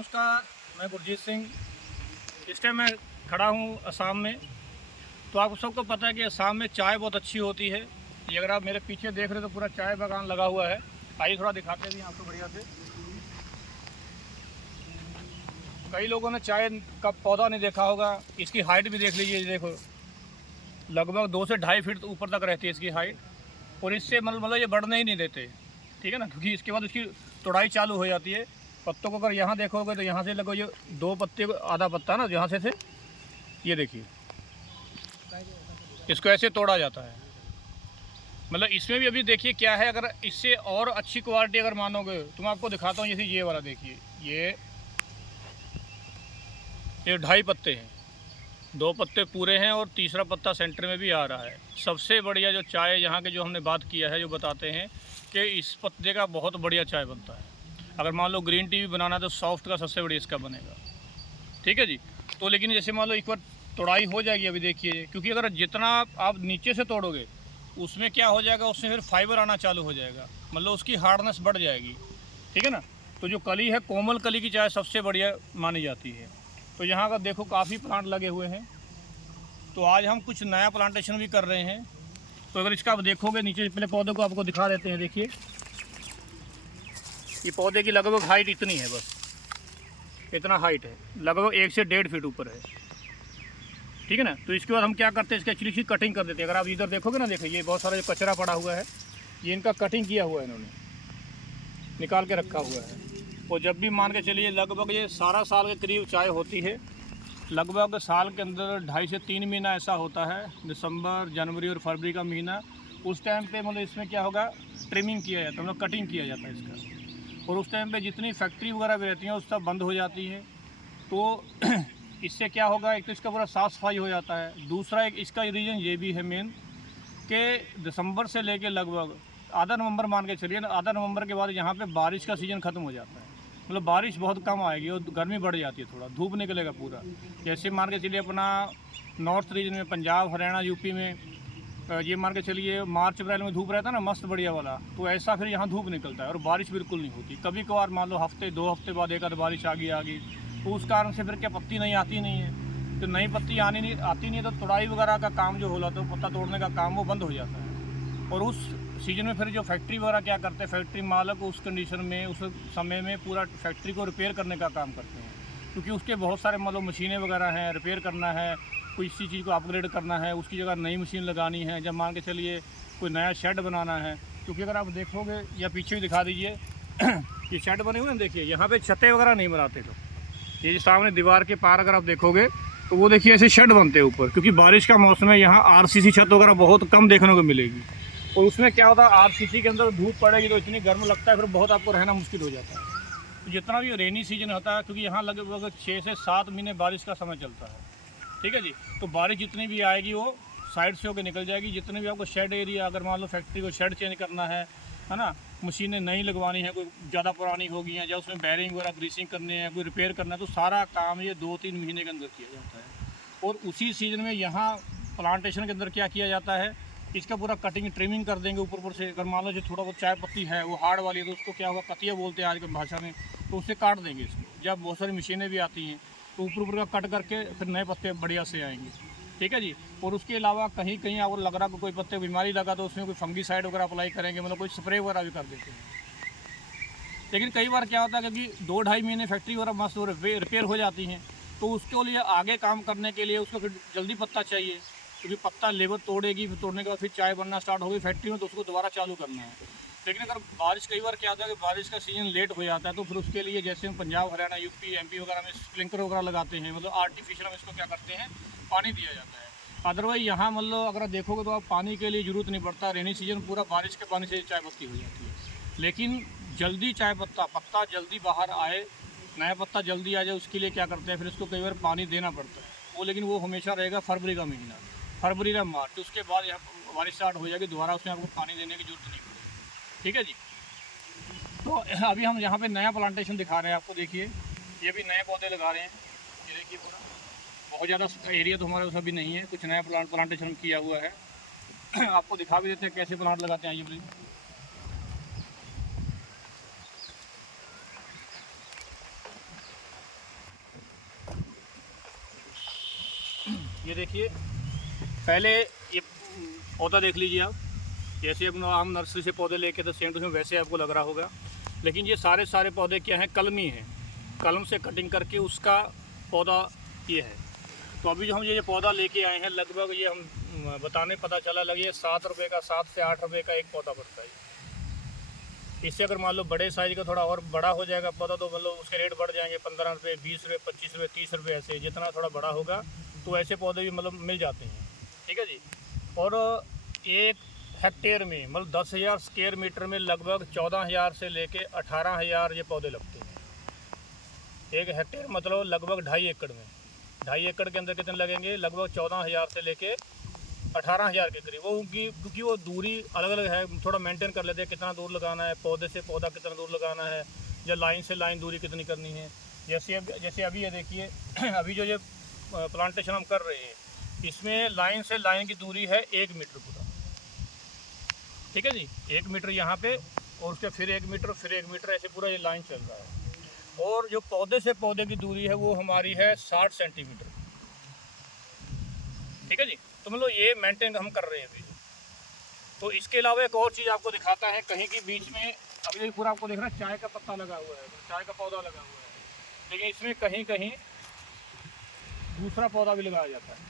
नमस्कार, मैं गुरजीत सिंह। इस टाइम मैं खड़ा हूँ असम में। तो आप सबको पता है कि असम में चाय बहुत अच्छी होती है। ये अगर आप मेरे पीछे देख रहे हो तो पूरा चाय बागान लगा हुआ है। आइए थोड़ा दिखाते भी हैं आपको बढ़िया से। कई लोगों ने चाय का पौधा नहीं देखा होगा। इसकी हाइट भी देख लीजिए, देखो लगभग 2 से 2.5 फीट ऊपर तक रहती है इसकी हाइट। और इससे मतलब ये बढ़ने ही नहीं देते, ठीक है ना, क्योंकि इसके बाद इसकी तोड़ाई चालू हो जाती है। पत्तों को अगर यहाँ देखोगे तो यहाँ से लगो ये 2 पत्ते आधा पत्ता ना यहाँ से ये देखिए, इसको ऐसे तोड़ा जाता है। मतलब इसमें भी अभी देखिए क्या है, अगर इससे और अच्छी क्वालिटी अगर मानोगे तो मैं आपको दिखाता हूँ। जैसे ये वाला देखिए, ये 2.5 पत्ते हैं, 2 पत्ते पूरे हैं और तीसरा पत्ता सेंटर में भी आ रहा है। सबसे बढ़िया जो चाय यहाँ के जो हमने बात किया है, जो बताते हैं कि इस पत्ते का बहुत बढ़िया चाय बनता है। अगर मान लो ग्रीन टी भी बनाना है तो सॉफ्ट का सबसे बढ़िया इसका बनेगा, ठीक है जी। तो लेकिन जैसे मान लो एक बार तोड़ाई हो जाएगी, अभी देखिए, क्योंकि अगर जितना आप नीचे से तोड़ोगे उसमें क्या हो जाएगा, उसमें फिर फाइबर आना चालू हो जाएगा, मतलब उसकी हार्डनेस बढ़ जाएगी, ठीक है ना। तो जो कली है, कोमल कली की चाय सबसे बढ़िया मानी जाती है। तो यहाँ का देखो काफ़ी प्लांट लगे हुए हैं। तो आज हम कुछ नया प्लांटेशन भी कर रहे हैं। तो अगर इसका आप देखोगे नीचे, पहले पौधे को आपको दिखा देते हैं। देखिए ये पौधे की लगभग हाइट इतनी है, बस इतना हाइट है, लगभग 1 से 1.5 फीट ऊपर है, ठीक है ना। तो इसके बाद हम क्या करते हैं, इसके एक्चुअली इसकी कटिंग कर देते हैं। अगर आप इधर देखोगे ना, देखो ये बहुत सारा जो कचरा पड़ा हुआ है, ये इनका कटिंग किया हुआ है, इन्होंने निकाल के रखा हुआ है। और जब भी मान के चलिए लगभग ये 12 साल के करीब चाय होती है। लगभग साल के अंदर 2.5 से 3 महीना ऐसा होता है, दिसंबर, जनवरी और फरवरी का महीना। उस टाइम पे मतलब इसमें क्या होगा, ट्रिमिंग किया जाता है, मतलब कटिंग किया जाता है इसका। और उस टाइम पे जितनी फैक्ट्री वगैरह भी रहती हैं वो सब बंद हो जाती है। तो इससे क्या होगा, एक तो इसका पूरा साफ़ सफाई हो जाता है। दूसरा एक इसका रीज़न ये भी है मेन कि दिसंबर से लेके लगभग आधा नवंबर मान के चलिए ना, आधा नवंबर के बाद यहाँ पे बारिश का सीज़न ख़त्म हो जाता है। मतलब बारिश बहुत कम आएगी और गर्मी बढ़ जाती है, थोड़ा धूप निकलेगा पूरा। जैसे मान के चलिए अपना नॉर्थ रीजन में, पंजाब, हरियाणा, यूपी में ये मान के चलिए मार्च अप्रैल में धूप रहता है ना, मस्त बढ़िया वाला। तो ऐसा फिर यहाँ धूप निकलता है और बारिश बिल्कुल नहीं होती। कभी कभार मान लो हफ्ते 2 हफ्ते बाद एक आध बारिश आ गई, तो उस कारण से फिर क्या पत्ती नहीं आती नहीं है। तो नई पत्ती आती नहीं है तो तोड़ाई वगैरह का काम जो होला, तो पत्ता तोड़ने का काम वो बंद हो जाता है। और उस सीजन में फिर जो फैक्ट्री वगैरह क्या करते हैं, फैक्ट्री मालक उस कंडीशन में, उस समय में पूरा फैक्ट्री को रिपेयर करने का काम करते हैं। क्योंकि उसके बहुत सारे मतलब मशीनें वगैरह हैं, रिपेयर करना है, कोई इसी चीज़ को अपग्रेड करना है, उसकी जगह नई मशीन लगानी है, जब मान के चलिए कोई नया शेड बनाना है। क्योंकि अगर आप देखोगे, या पीछे भी दिखा दीजिए ये शेड बने हुए हैं, देखिए यहाँ पे छतें वगैरह नहीं बनाते। तो ये सामने दीवार के पार अगर आप देखोगे तो वो देखिए ऐसे शेड बनते हैं ऊपर, क्योंकि बारिश का मौसम है, यहाँ आरसीसी छत वगैरह बहुत कम देखने को मिलेगी। और उसमें क्या होता है, आरसीसी के अंदर धूप पड़ेगी तो इतनी गर्म लगता है, फिर बहुत आपको रहना मुश्किल हो जाता है। तो जितना भी रेनी सीजन होता है, क्योंकि यहाँ लगभग 6 से 7 महीने बारिश का समय चलता है, ठीक है जी। तो बारिश जितनी भी आएगी वो साइड से होकर निकल जाएगी। जितने भी आपको शेड एरिया, अगर मान लो फैक्ट्री को शेड चेंज करना है ना, मशीनें नई लगवानी है, कोई ज़्यादा पुरानी हो गई हैं, या उसमें बैरिंग वगैरह ग्रीसिंग करनी है, कोई रिपेयर करना है, तो सारा काम ये 2-3 महीने के अंदर किया जाता है। और उसी सीज़न में यहाँ प्लांटेशन के अंदर क्या किया जाता है, इसका पूरा कटिंग ट्रिमिंग कर देंगे ऊपर से। अगर मान लो जो थोड़ा बहुत चाय पत्ती है वो हार्ड वाली है, तो उसको क्या होगा, कतिया बोलते हैं आज की भाषा में, तो उससे काट देंगे इसको। जब बहुत सारी मशीनें भी आती हैं तो ऊपर का कट करके फिर नए पत्ते बढ़िया से आएंगे, ठीक है जी। और उसके अलावा कहीं कहीं अगर लग रहा कोई पत्ते बीमारी लगा तो उसमें कोई फंगीसाइड वगैरह अप्लाई करेंगे, मतलब कोई स्प्रे वगैरह भी कर देते हैं। लेकिन कई बार क्या होता है, क्योंकि 2-2.5 महीने फैक्ट्री वगैरह मस्त रिपेयर हो जाती हैं, तो उसके लिए आगे काम करने के लिए उसको फिर जल्दी पत्ता चाहिए, क्योंकि पत्ता लेबर तोड़ेगी, फिर तोड़ने के बाद फिर चाय बनना स्टार्ट होगी फैक्ट्री में, तो उसको दोबारा चालू करना है। लेकिन अगर बारिश, कई बार क्या होता है कि बारिश का सीजन लेट हो जाता है, तो फिर उसके लिए जैसे हम पंजाब, हरियाणा, यूपी, एमपी वगैरह में स्प्रिंकलर वगैरह लगाते हैं, मतलब आर्टिफिशियल हम इसको क्या करते हैं, पानी दिया जाता है। अदरवाइज यहाँ मतलब अगर आप देखोगे तो आप पानी के लिए ज़रूरत नहीं पड़ता। रेनी सीजन पूरा बारिश के पानी से चाय पत्ती हो जाती है। लेकिन जल्दी चाय पत्ता जल्दी बाहर आए, नया पत्ता जल्दी आ जाए, उसके लिए क्या करते हैं, फिर उसको कई बार पानी देना पड़ता है वो। लेकिन वो हमेशा रहेगा फरवरी का महीना, फरवरी या मार्च। तो उसके बाद यहाँ बारिश स्टार्ट हो जाएगी, दोबारा उसमें आपको पानी देने की जरूरत नहीं पड़ेगी, ठीक है जी। तो अभी हम यहाँ पे नया प्लांटेशन दिखा रहे हैं आपको। देखिए ये भी नए पौधे लगा रहे हैं, ये देखिए पूरा, बहुत ज़्यादा एरिया तो हमारे पास अभी नहीं है, कुछ नया प्लांटेशन किया हुआ है। आपको दिखा भी देते हैं कैसे प्लांट लगाते हैं, ये प्लीज। ये देखिए, पहले ये पौधा देख लीजिए आप, जैसे अपना आम नर्सरी से पौधे लेके तो सेम टू सेम वैसे आपको लग रहा होगा, लेकिन ये सारे पौधे क्या हैं, कलमी हैं, कलम से कटिंग करके उसका पौधा ये है। तो अभी जो हम ये पौधा लेके आए हैं, लगभग ये हम बताने पता चला लगे 7 रुपये का, 7 से 8 रुपये का एक पौधा पड़ता है। इससे अगर मान लो बड़े साइज़ का थोड़ा और बड़ा हो जाएगा पौधा तो मतलब उसके रेट बढ़ जाएंगे, 15 रुपये, 20 रुपये, 25 रुपये, 30 रुपये, ऐसे जितना थोड़ा बड़ा होगा तो ऐसे पौधे भी मतलब मिल जाते हैं। ठीक है जी। और 1 हेक्टेयर में मतलब 10,000 स्क्वायर मीटर में लगभग 14,000 से लेके 18,000 ये पौधे लगते हैं। 1 हेक्टेयर मतलब लगभग 2.5 एकड़ में, 2.5 एकड़ के अंदर कितने लगेंगे, लगभग 14,000 से लेके 18,000 के करीब। वो क्योंकि वो दूरी अलग अलग है, थोड़ा मेंटेन कर लेते हैं कितना दूर लगाना है, पौधे से पौधा कितना दूर लगाना है, या लाइन से लाइन दूरी कितनी करनी है। जैसे अभी ये देखिए अभी जो ये प्लांटेशन हम कर रहे हैं, इसमें लाइन से लाइन की दूरी है 1 मीटर पूरा। ठीक है जी, 1 मीटर यहाँ पे, और उसके फिर 1 मीटर, फिर 1 मीटर, ऐसे पूरा ये लाइन चल रहा है। और जो पौधे से पौधे की दूरी है वो हमारी है 60 सेंटीमीटर। ठीक है जी। तो मतलब ये मेंटेन हम कर रहे हैं अभी। तो इसके अलावा एक और चीज़ आपको दिखाता है, कहीं की बीच में अभी पूरा आपको देख रहा है चाय का पत्ता लगा हुआ है, चाय का पौधा लगा हुआ है, लेकिन इसमें कहीं कहीं दूसरा पौधा भी लगाया जाता है।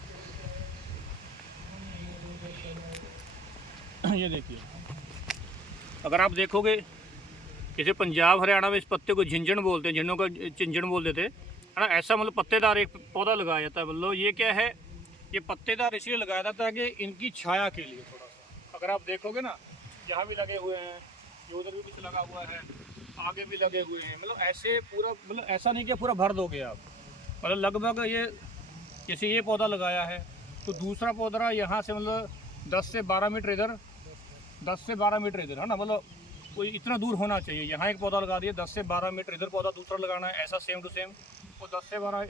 ये देखिए, अगर आप देखोगे जैसे पंजाब हरियाणा में इस पत्ते को झिंझण बोलते हैं, झिंझों का चिंजण बोल देते हैं, है ना। ऐसा मतलब पत्तेदार एक पौधा लगाया जाता है। मतलब ये क्या है, ये पत्तेदार इसलिए लगाया जाता है कि इनकी छाया के लिए थोड़ा सा। अगर आप देखोगे ना, यहाँ भी लगे हुए हैं, ये उधर भी कुछ लगा हुआ है, आगे भी लगे हुए हैं। मतलब ऐसे पूरा, मतलब ऐसा नहीं कि पूरा भर दोगे आप, मतलब लगभग ये जैसे ये पौधा लगाया है तो दूसरा पौधा यहाँ से मतलब 10 से 12 मीटर इधर, 10 से 12 मीटर इधर, है ना। मतलब कोई इतना दूर होना चाहिए। यहाँ एक पौधा लगा दिया, 10 से 12 मीटर इधर पौधा दूसरा लगाना है, ऐसा सेम टू सेम वो 10 से 12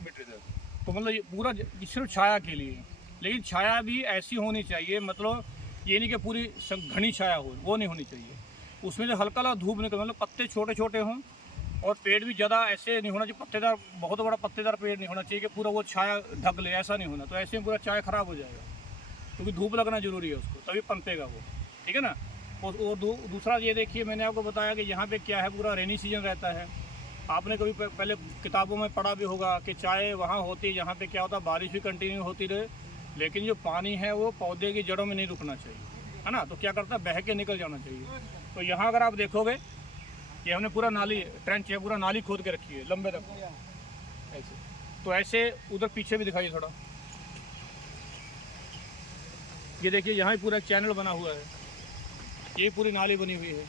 मीटर इधर। तो मतलब ये पूरा सिर्फ छाया के लिए, लेकिन छाया भी ऐसी होनी चाहिए, मतलब ये नहीं कि पूरी घनी छाया हो, वो नहीं होनी चाहिए। उसमें जो हल्का हल्का धूप निकल, मतलब पत्ते छोटे छोटे हों, और पेड़ भी ज़्यादा ऐसे नहीं होना चाहिए, पत्तेदार, बहुत बड़ा पत्तेदार पेड़ नहीं होना चाहिए कि पूरा वो छाया ढक ले, ऐसा नहीं होना। तो ऐसे में पूरा छाया ख़राब हो जाएगा, क्योंकि धूप लगना ज़रूरी है उसको, तभी पनपेगा वो। ठीक है ना। और दूसरा ये देखिए, मैंने आपको बताया कि यहाँ पे क्या है, पूरा रेनी सीजन रहता है। आपने कभी पहले किताबों में पढ़ा भी होगा कि चाहे वहाँ होती है, यहाँ पे क्या होता है, बारिश भी कंटिन्यू होती रहे, लेकिन जो पानी है वो पौधे की जड़ों में नहीं रुकना चाहिए, है ना। तो क्या करता है, बह के निकल जाना चाहिए। तो यहाँ अगर आप देखोगे, ये हमने पूरा नाली, ट्रेंच है, पूरा नाली खोद के रखी है लंबे तक ऐसे। तो ऐसे उधर पीछे भी दिखाइए थोड़ा, ये देखिए यहाँ ही पूरा चैनल बना हुआ है, ये पूरी नाली बनी हुई है।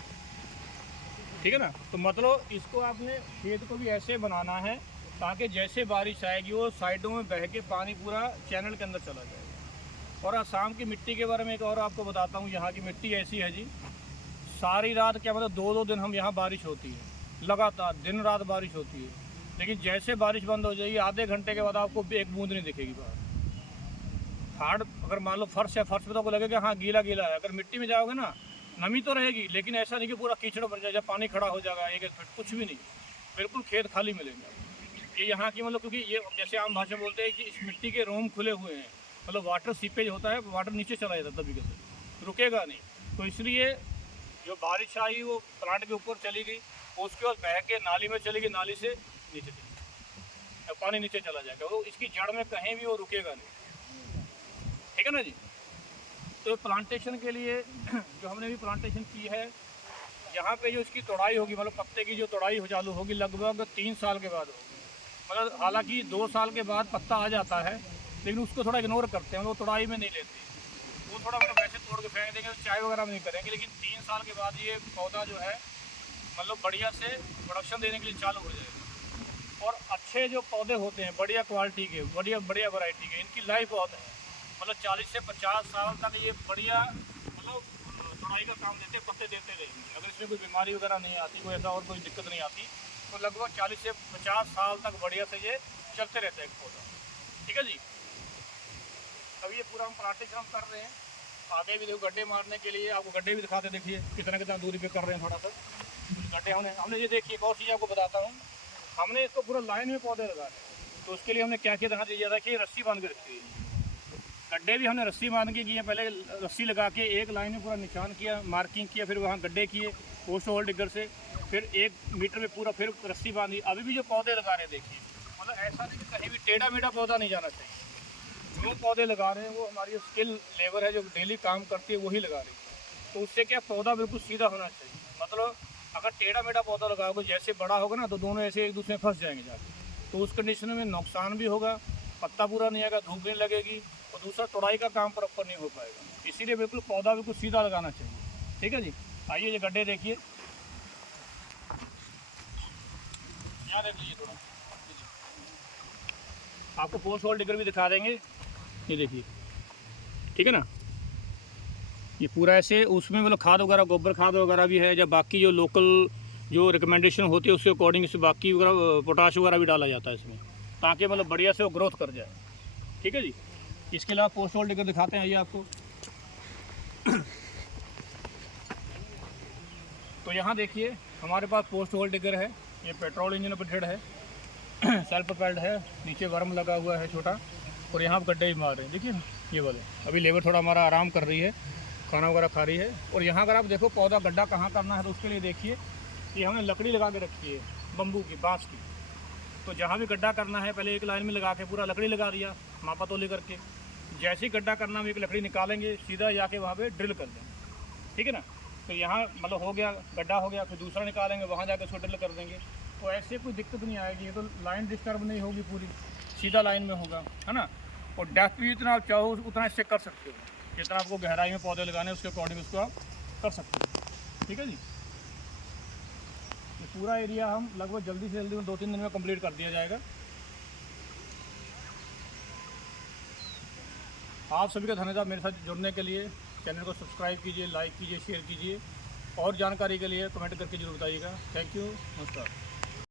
ठीक है ना। तो मतलब इसको आपने खेत को भी ऐसे बनाना है ताकि जैसे बारिश आएगी वो साइडों में बह के पानी पूरा चैनल के अंदर चला जाए। और आसाम की मिट्टी के बारे में एक और आपको बताता हूँ, यहाँ की मिट्टी ऐसी है जी, सारी रात क्या मतलब 2-2 दिन हम यहाँ बारिश होती है, लगातार दिन रात बारिश होती है, लेकिन जैसे बारिश बंद हो जाएगी आधे घंटे के बाद आपको एक बूंद नहीं दिखेगी बाहर। हार्ड अगर मान लो फर्श है, फर्श पे तो आपको लगेगा हाँ गीला गीला है। अगर मिट्टी में जाओगे ना, नमी तो रहेगी, लेकिन ऐसा नहीं कि पूरा कीचड़ बन जाए, पानी खड़ा हो जाएगा 1-1 फीट, कुछ भी नहीं, बिल्कुल खेत खाली मिलेंगे। ये यहाँ की मतलब, क्योंकि ये जैसे आम भाषा में बोलते हैं कि इस मिट्टी के रोम खुले हुए हैं, मतलब वाटर सीपेज होता है, वाटर नीचे चला जाता है, तभी कैसे रुकेगा नहीं। तो इसलिए जो बारिश आई वो प्लांट के ऊपर चली गई, उसके बाद बह के नाली में चली गई, नाली से नीचे चली गई, पानी नीचे चला जाएगा, वो इसकी जड़ में कहीं भी वो रुकेगा नहीं। ठीक है ना जी। तो प्लांटेशन के लिए जो हमने भी प्लांटेशन की है, यहाँ पे जो इसकी तोड़ाई होगी, मतलब पत्ते की जो तोड़ाई हो चालू होगी लगभग 3 साल के बाद होगी। मतलब हालांकि 2 साल के बाद पत्ता आ जाता है, लेकिन उसको थोड़ा इग्नोर करते हैं, वो तोड़ाई में नहीं लेते, वो थोड़ा मतलब वैसे तोड़ के फेंक देंगे, चाय वगैरह में नहीं करेंगे। लेकिन 3 साल के बाद ये पौधा जो है मतलब बढ़िया से प्रोडक्शन देने के लिए चालू हो जाएगा। और अच्छे जो पौधे होते हैं, बढ़िया क्वालिटी के, बढ़िया वैरायटी के, इनकी लाइफ बहुत है, मतलब 40 से 50 साल तक ये बढ़िया मतलब तोड़ाई का काम देते, पत्ते देते रहेंगे। अगर इसमें कोई बीमारी वगैरह नहीं आती, कोई ऐसा और कोई दिक्कत नहीं आती, तो लगभग 40 से 50 साल तक बढ़िया से ये चलते रहता है एक पौधा। ठीक है जी। अभी ये पूरा हम प्लांटेशन हम कर रहे हैं, आगे भी देखो गड्ढे मारने के लिए, आपको गड्ढे भी दिखाते, देखिए कितना दूरी पे कर रहे हैं, थोड़ा सा गड्ढे हमने ये देखिए। एक और चीज़ आपको बताता हूँ, हमने इसको पूरा लाइन में पौधे लगाए, तो उसके लिए हमने क्या किया, दिया था कि रस्सी बांध के रखी है, गड्ढे भी हमने रस्सी बांध के किए, पहले रस्सी लगा के एक लाइन में पूरा निशान किया, मार्किंग किया, फिर वहाँ गड्ढे किए पोस्ट होल डिगर से, फिर 1 मीटर में पूरा फिर रस्सी बांधी। अभी भी जो पौधे लगा रहे हैं देखिए, मतलब ऐसा नहीं कि कहीं भी टेढ़ा मेढ़ा पौधा नहीं जाना चाहिए। जो पौधे लगा रहे हैं वो हमारी स्किल लेबर है जो डेली काम करती है वही लगा रही है। तो उससे क्या पौधा बिल्कुल सीधा होना चाहिए। मतलब अगर टेढ़ा मेढ़ा पौधा लगाओगे, जैसे बड़ा होगा ना तो दोनों ऐसे एक दूसरे में फंस जाएंगे जाके, तो उस कंडीशन में नुकसान भी होगा, पत्ता पूरा नहीं आएगा, धूप नहीं लगेगी, और दूसरा तोड़ाई का काम प्रॉपर नहीं हो पाएगा। इसीलिए बिल्कुल पौधा बिल्कुल सीधा लगाना चाहिए। ठीक है जी। आइए ये गड्ढे देखिए, यहाँ देख लीजिए थोड़ा, आपको पोस्ट होल डिगर भी दिखा देंगे। ये देखिए, ठीक है ना, ये पूरा ऐसे उसमें मतलब खाद वगैरह, गोबर खाद वगैरह भी है, या बाकी जो लोकल जो रिकमेंडेशन होती है उसके अकॉर्डिंग से बाकी वगैरह पोटाश वगैरह भी डाला जाता है इसमें, ताकि मतलब बढ़िया से वो ग्रोथ कर जाए। ठीक है जी। इसके अलावा पोस्ट होल डिगर दिखाते हैं, आइए आपको। तो यहाँ देखिए हमारे पास पोस्ट होल डिगर है, ये पेट्रोल इंजन ऑपरेटेड है, सेल्फ प्रोपेल्ड है, नीचे वर्म लगा हुआ है छोटा, और यहाँ पर गड्ढे भी मार रहे हैं। देखिए ये वाले, अभी लेबर थोड़ा हमारा आराम कर रही है, खाना वगैरह खा रही है। और यहाँ अगर आप देखो पौधा गड्ढा कहाँ करना है, तो उसके लिए देखिए ये हमने लकड़ी लगा के रखी है, बम्बू की, बाँस की। तो जहाँ भी गड्ढा करना है पहले एक लाइन में लगा के पूरा लकड़ी लगा दिया, मापा तोली करके। जैसे ही गड्ढा करना हम एक लकड़ी निकालेंगे, सीधा जाके वहाँ पे ड्रिल कर देंगे। ठीक है ना। तो यहाँ मतलब हो गया, गड्ढा हो गया, फिर दूसरा निकालेंगे, वहाँ जाकर उसको ड्रिल कर देंगे। तो ऐसे कोई दिक्कत नहीं आएगी, तो लाइन डिस्टर्ब नहीं होगी, पूरी सीधा लाइन में होगा, है ना। और डेप्थ भी जितना आप चाहो उतना इससे कर सकते हो, जितना आपको गहराई में पौधे लगाने उसके अकॉर्डिंग उसको आप कर सकते हो। ठीक है जी। ये पूरा एरिया हम लगभग जल्दी से जल्दी 2-3 दिन में कंप्लीट कर दिया जाएगा। आप सभी का धन्यवाद मेरे साथ जुड़ने के लिए। चैनल को सब्सक्राइब कीजिए, लाइक कीजिए, शेयर कीजिए, और जानकारी के लिए कमेंट करके जरूर बताइएगा। थैंक यू, नमस्कार।